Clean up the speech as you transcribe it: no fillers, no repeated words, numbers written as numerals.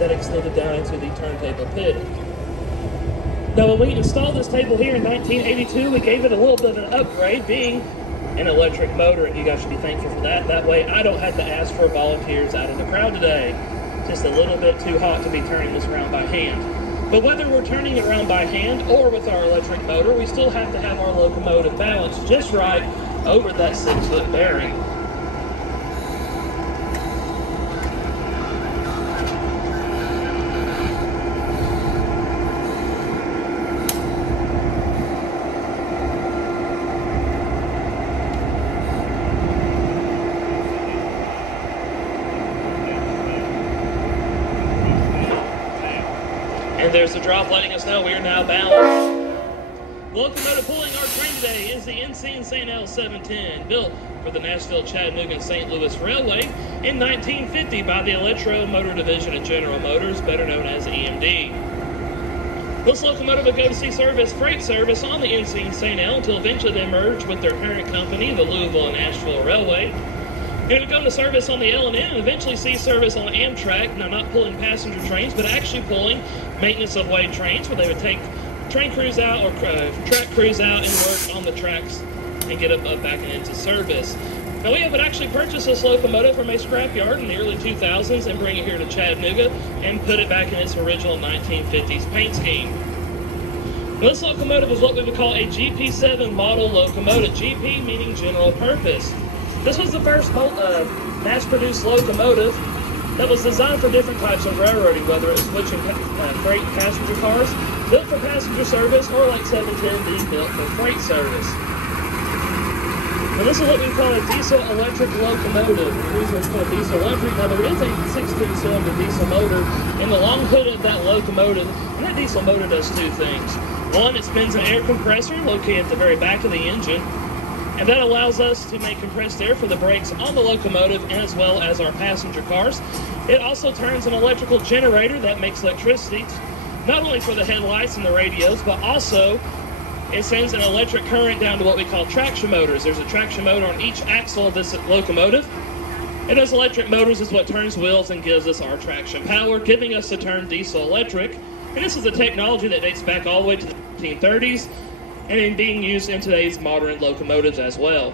that extended down into the turntable pit. Now, when we installed this table here in 1982, we gave it a little bit of an upgrade, being an electric motor, and you guys should be thankful for that. That way, I don't have to ask for volunteers out in the crowd today. Just a little bit too hot to be turning this around by hand. But whether we're turning it around by hand or with our electric motor, we still have to have our locomotive balanced just right over that 6-foot bearing. And there's the drop letting us know we are now balanced. The locomotive pulling our train today is the NC St. L 710, built for the Nashville, Chattanooga, and St. Louis Railway in 1950 by the Electro Motor Division of General Motors, better known as EMD. This locomotive would go to sea service, freight service on the NC St. L until eventually they merged with their parent company, the Louisville and Nashville Railway. It would go to service on the L&N and eventually see service on Amtrak, now not pulling passenger trains, but actually pulling maintenance of way trains, where they would take train crews out or track crews out and work on the tracks and get them back into service. Now, we would actually purchase this locomotive from a scrapyard in the early 2000s and bring it here to Chattanooga and put it back in its original 1950s paint scheme. Now, this locomotive is what we would call a GP7 model locomotive, GP meaning general purpose. This was the first mass-produced locomotive that was designed for different types of railroading, whether it was switching freight passenger cars, built for passenger service, or like 710 being built for freight service. Now, this is what we call a diesel-electric locomotive. The reason it's called diesel-electric, now there is a 16-cylinder diesel motor in the long hood of that locomotive, and that diesel motor does two things. One, it spins an air compressor located at the very back of the engine, and that allows us to make compressed air for the brakes on the locomotive and as well as our passenger cars. It also turns an electrical generator that makes electricity, not only for the headlights and the radios, but also it sends an electric current down to what we call traction motors. There's a traction motor on each axle of this locomotive, and those electric motors is what turns wheels and gives us our traction power, giving us the term diesel electric. And this is a technology that dates back all the way to the 1930s, and in being used in today's modern locomotives as well.